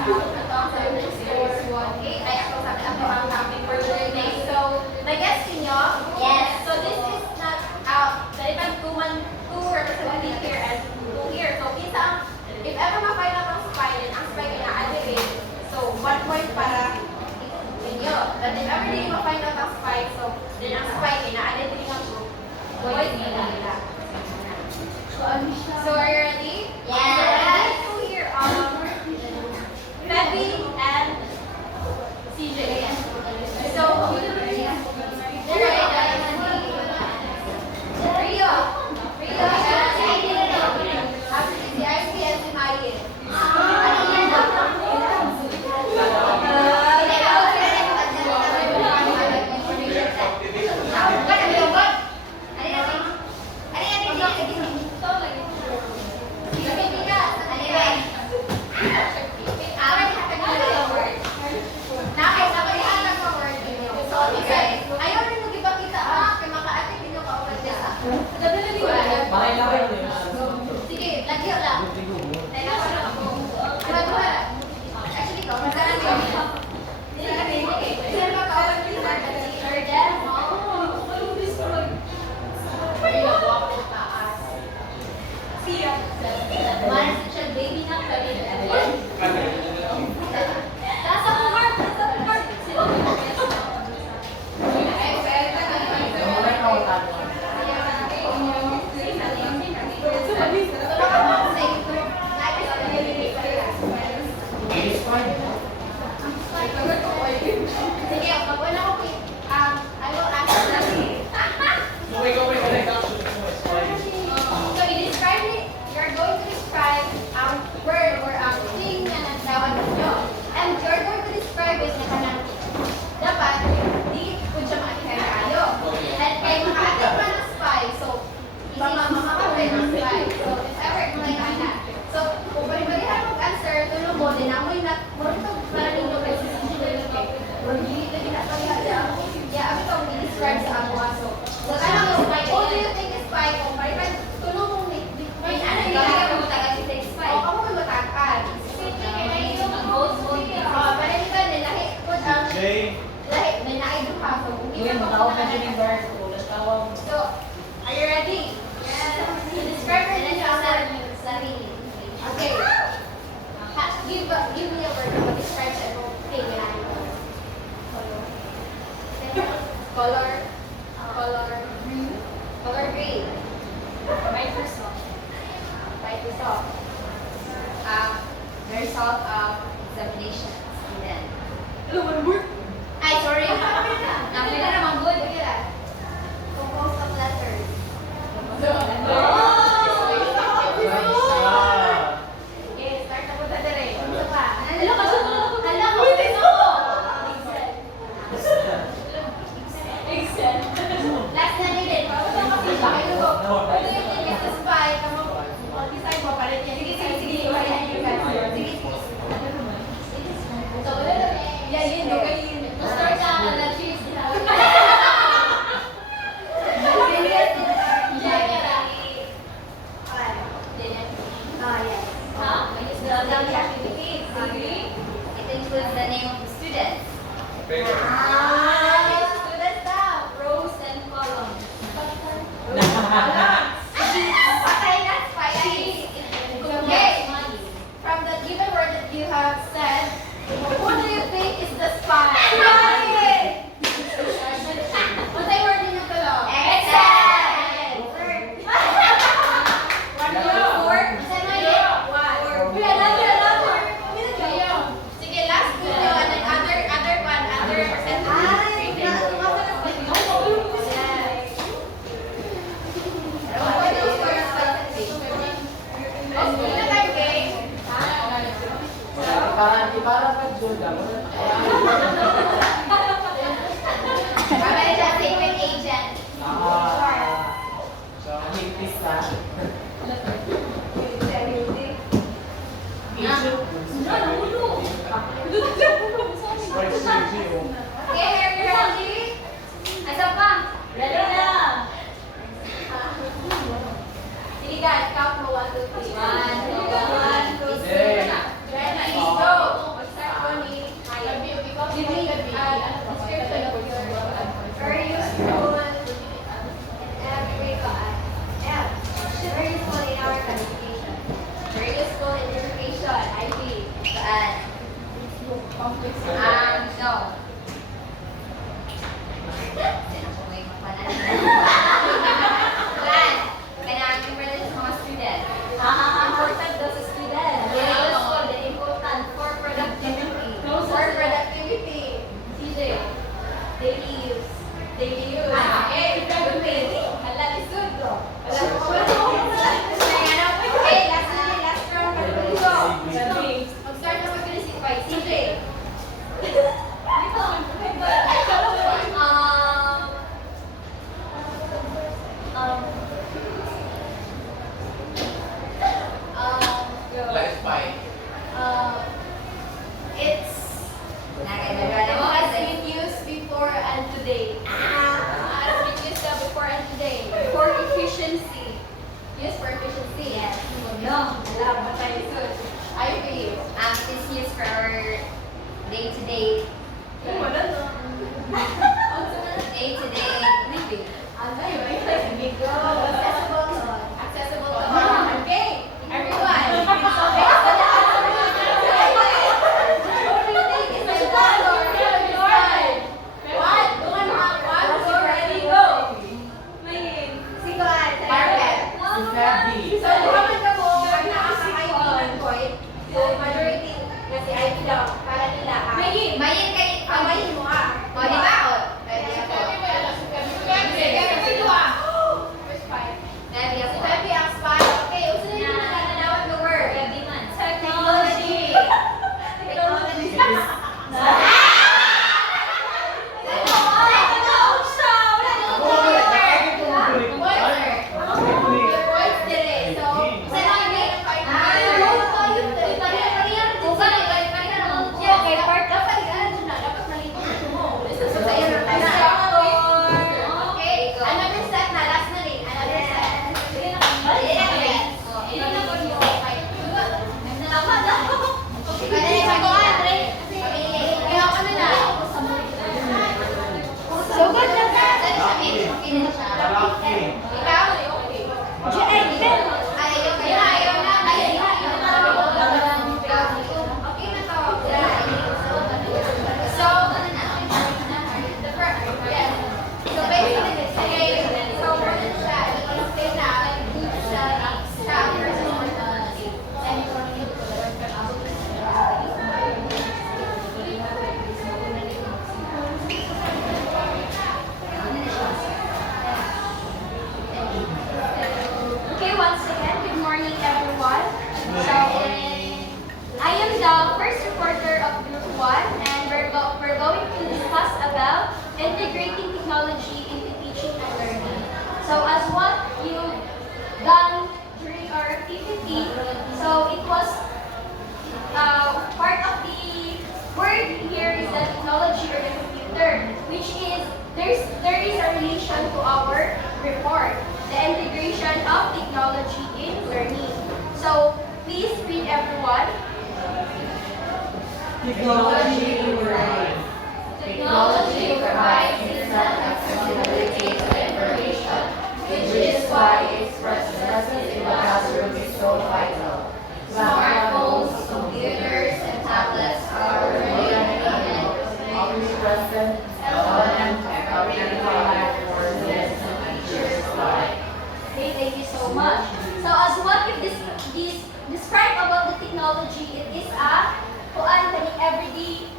Ito ang sabi ng score 1-8. Ay, ako sabi ako ang topic for today. So, nag-guess niyo? Yes. So, this is not out. Dahil pag 2 representative here and 2 here. So, kinsa ang, if ever ma-find out ang spy, then ang spy ina-added. So, 1 point para inyo. But if ever hindi ma-find out ang spy, so, then ang spy ina-added din ang group. Point nila. So, are you ready? Yes. So, ready to hear Pepe and CJ. So, Rio. After si IC and si Mayin. Sige, lagyan lang. Actually, ikaw, magkano yun? Sige, magkawal yung or then, Maras siya, baby na kami. Nasa kumar, nasa kumar. Sige, mag-una ko. I will ask you. So, i-describe it. You're going to describe word or thing na nagtawag nyo. And you're going to describe it na kanang dapat di po siya makikaya kayo. And kay maka-atip pa ng spy, so mamamapapay ng spy. So, if ever, mga kana. So, kung bali-balihan mag-answer, tulong mo, din amoy na, muna ito para ninyo kayo sa sinunod kay. Hindi na ginapagaya ako. Yeah, ako ito, i-describe sa ako. So, ano mo, spy? What do you think is spy? Kung bali-balihan, tulong mo, may ano yung kaya mo matagal si Tech Spy? Oo, ako mo matagal. Panalitan din, lahi po ang... Lahi, may naido ka. So, hindi ka pa So, are you ready? Yes. Describe her din sa sarili. Okay. Give me a word to describe sa ito. Okay, Color. Color green. Microsoft. Result of examinations. And then. Ay, sorry. Nakita na naman good. Compose of letters. Okay, start na po na dire. Ano pa? Hala ko, Excel. Last na nilin. Paano kasi bakit ko? Ano yung think is the spy? Decide mo, palit yan. Sige. Iwayan yung guys. Sige. So, yun. Start na cheese. daily use. Ala, lisod ko. Ala, okay, last round. Mag-start na mag-classify. CJ. Let's fight. It's has been used before and today. Has been used before and today for efficiency. Used for efficiency. Yes. No. Alam mo tayo soon. I believe. It is used for our day-to-day living. Accessible to all. Okay. Everyone. So based on the Mayin kay pamayin mo ah. O, di ba? O, ready ako. Ready ako. Okay, usually yung naglalawat ng word. Technology. Okay, once again, good morning everyone. So, I am the first reporter of Group 1 and we're going to discuss about integrating technology into teaching and learning. So, as what you've done during our activity, so it was part of the word here is the technology or the computer, which is there is a relation to our report, the integration of technology in learning. So please read everyone. Technology in learning. Technology provides instant accessibility to information, which is why its presence in the classroom is so vital. Smartphones, computers, and tablets are already Omnipresent, element, and life for this teacher's life. Okay, thank you so much. So as what you describe about the technology, it is a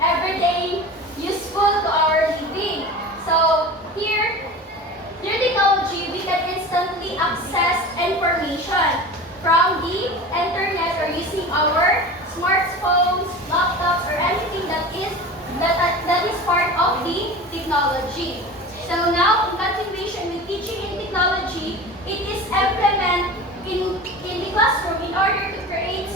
everyday useful to our living. So here, through technology, we can instantly access information from the internet or using our smartphones, laptops, or anything that is part of the technology. So now, in continuation with teaching in technology, it is implemented in the classroom in order to create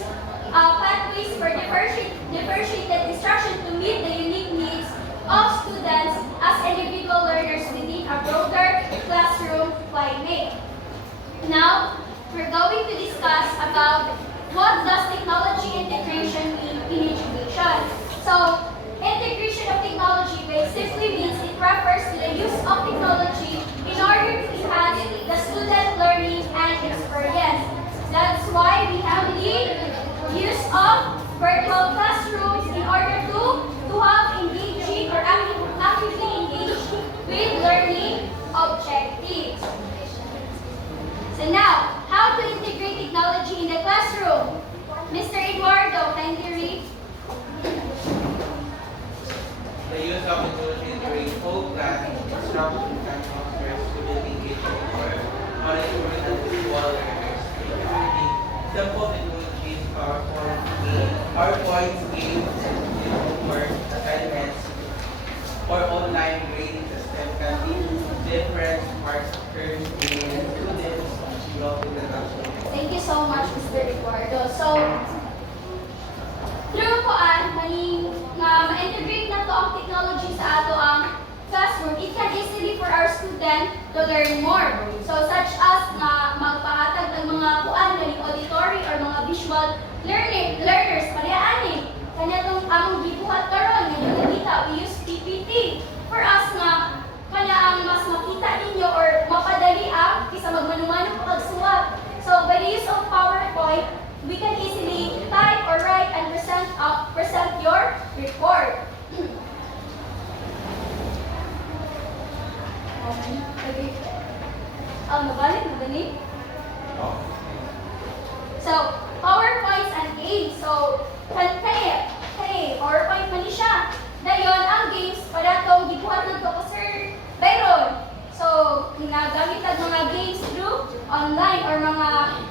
pathways for differentiated instruction to meet the unique needs of students as individual learners within a broader classroom climate. Now, we're going to discuss about what does technology integration mean in education. So, integration of technology simply means it refers to the use of technology in order to enhance the student learning and experience. That's why we have the use of virtual classrooms in order to have engaging or actively engaged with learning objectives. So now, how to integrate technology in the classroom? Mr. Eduardo, kindly read. The use of technology during whole class travel to countries where students engage more monitoring and visual learners. Including simple technologies, PowerPoint games, and homework assignments, or online grading system can be different marks earned in students' growth in the classroom. Thank you so much, Mr. Ricardo. So, through koan, ma-integrate na to ang technology sa ato ang classroom, it can easily for our student to learn more. So, such as na magpahatag ng mga kuan, ng auditory or mga visual learners, pariyaani. Kanya itong among gibuhat karon nga yung nakita, we use PPT for us na kanya ang mas makita ninyo or mapadali ang kisa magmanumano pagsuwat. So by the use of PowerPoint, we can easily type or write and present your report. Nabalik na ba ni? So, PowerPoints and games. So, kani, PowerPoint man ni siya. Dayon, ang games, para itong gibuhat ng ko Sir Byron. So, ginagamit ang mga games through online or mga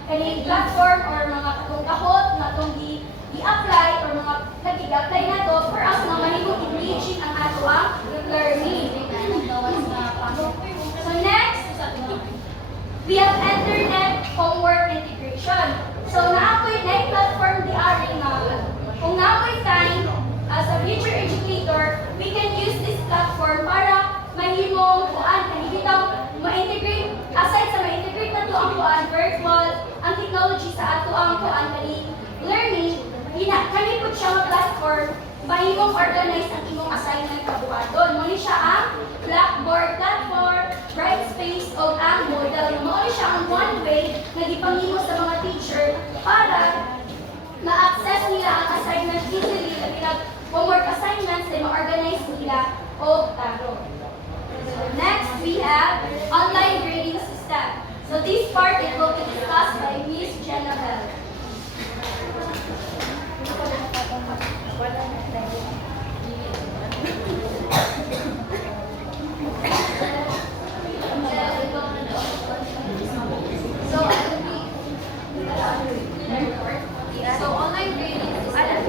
kani platform or mga katong-kahot na itong i-apply or mga nag-i-apply na to for us na mahimong engaging ang ato ang learning. So, next, we have internet homework integration. So, naapoy na platform di ari nga kung naapoy time as a future educator, we can use this platform para mahimong kuan kanibitaw ma-integrate aside sa ma-integrate na to ang kuan virtual ang technology sa ato ang kuan kani learning kani pud siya nga platform mahimong organize ang imong assignment kabuhaton. Mo ni siya ang Blackboard platform, Brightspace o ang Moodle. Mo ni siya ang one way na gipangimo sa mga teacher para ma-access nila ang assignment easily na pinag-homework assignments na ma-organize nila o taro. Next, we have online grading system. So this part it will be discussed by Miss Jenna Bell. So, online grading system.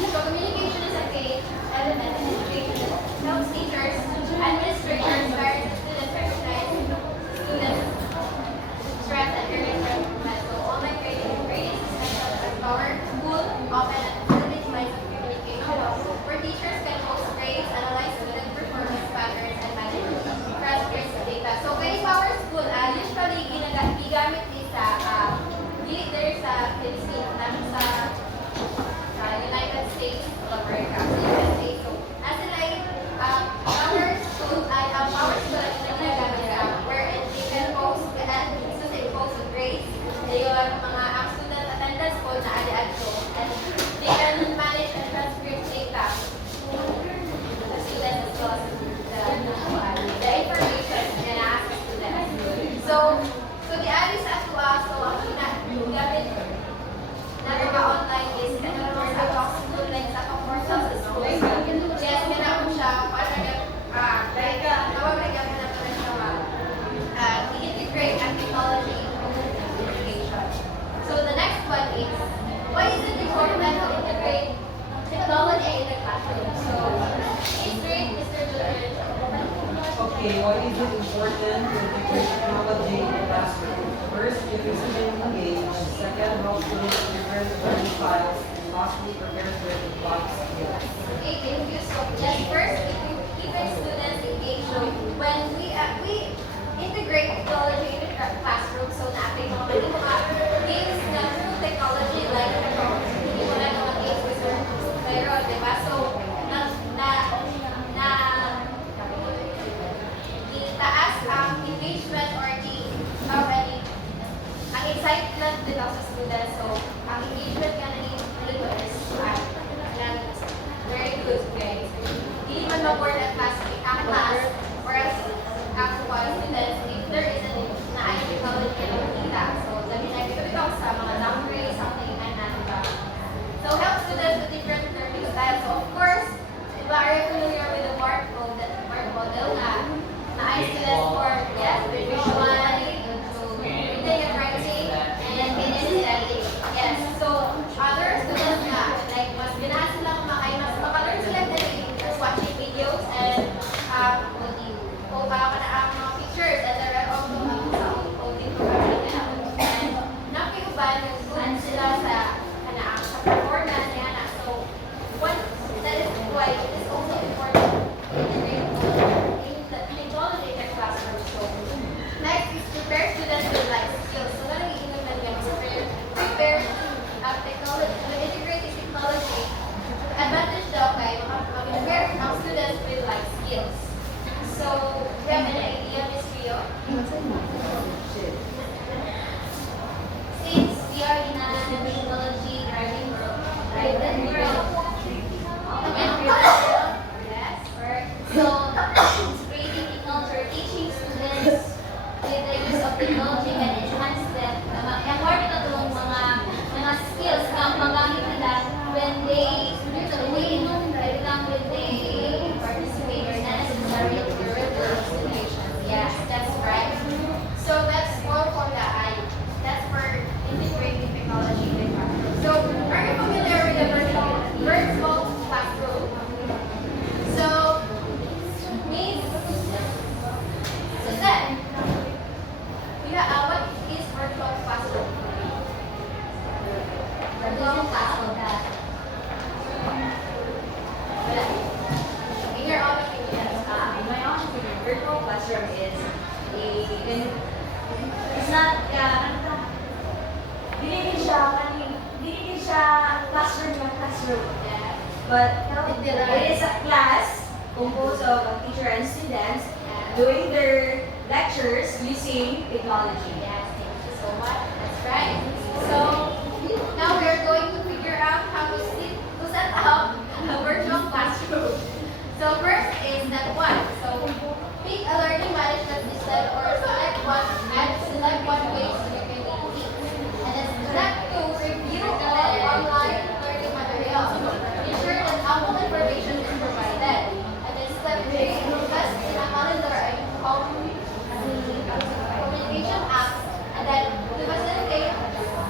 So, communication is a key element in education. Helps teachers, administrators, parents, and students recognize students' strengths and areas of improvement. So, online grading systems empower school, open and facilitate lines of communication, where teachers can post grades, analyze student performance patterns, and manage transcripts of data. So, kay Power School, usually ginagamit din sa there sa Philippines, namin sa United States of America. So, United States. So, as in like, Power School ay ginagamit nila wherein they can post grades. They yung mga student attendance po na adi-adto. And they can manage and transcript data to the students as well as the information na nasa sa students. So the alis sa ato, so ang gamit na mga online is kanina sa talk school, like sa portal sa school. Yes, kailangan ko siya para nawag-regamit na ito siya i-integrate ang technology in education. So the next one is, why is it important to integrate technology in the classroom? So, it's great, Mr. Jordan. Okay, why is it important to integrate technology in the classroom? First, it is engaged. Second, helps students prepare learning files and possibly prepare for the block skills. Okay, thank you. So, yes, first, keeping students engaged. So, when we integrate technology in the classroom, so natin mga games na through technology, like hindi mo na mga games with pero, di ba? So, itaas ang engagement or ang excitement din sa students. So, ang engagement nga ng learners very good, guys. Hindi man ma-board at class or as actual students if there is a na-ay technology na makita. So, sabi na ito sa mga language, something and that. So, help students with different learning styles. So, of course, diba, can, it's not, dinigin siya classroom na classroom. Yes. But it is a class composed of a teacher and students doing their lectures using technology. Yes, thank you so much. That's right. So now we are going to figure out how to set up a virtual classroom. So first is step 1. So pick a learning management system or select one way so you can teach. And then step 2, review all online learning materials. Ensure that ample information is provided. And then step 3, invest in a calendar and communication apps. And then to facilitate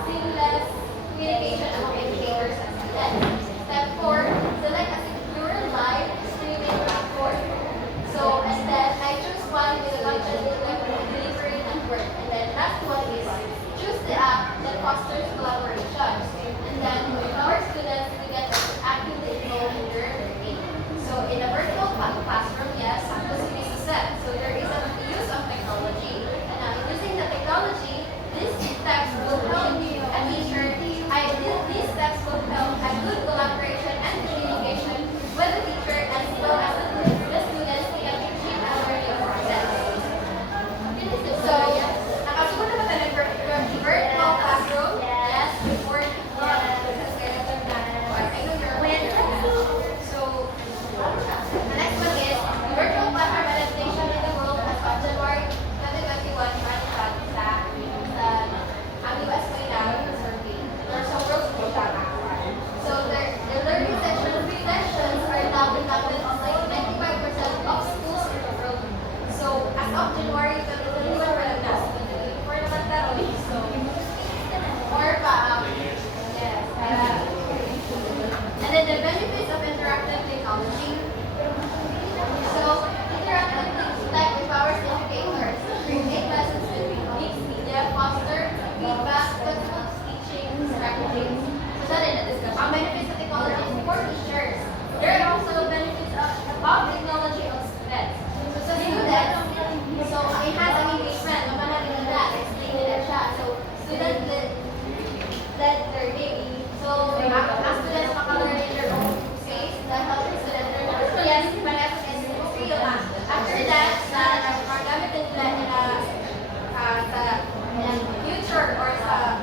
seamless communication among educators and students. Step 4, select a secure live streaming platform. So, and then I choose one with the content delivery and work. And then last one is choose the app that fosters collaboration. And then with our students, we get to actively involved in their learning. So in a virtual classroom, yes, inclusivity is set. So there is a use of technology. And using the technology, these steps will help a teacher. These steps will help a good collaboration and communication with the teacher as well as the students in a teaching and learning process. So, nakasugot na ba tayo ng virtual classroom? Yes. Before, because I know you're aware. So, the next one is virtual classroom adaptation in the world as of January 2021 para sa ang US Kailangan survey. Or sa world data. So, the learning sessions are now conducted online in 95% of schools in the world. So, as of January 2021, wala na. 2024 naman tayo. So, or pa, yes. And then the benefits of interactive technology. So, interactive things like empowers educators, create lessons with mixed media, foster feedback, flexible teaching strategies. So, that is the discussion. Ang benefits of technology is for teachers. There are also benefits of technology on students. So, sa students, so, enhance ang engagement. Mapanagin nila, explain nila siya. So, student-led learning. So, ang students makalearn in their own space, that helps students learn. Yes, parehas is real. After that, magamit din nila sa future or sa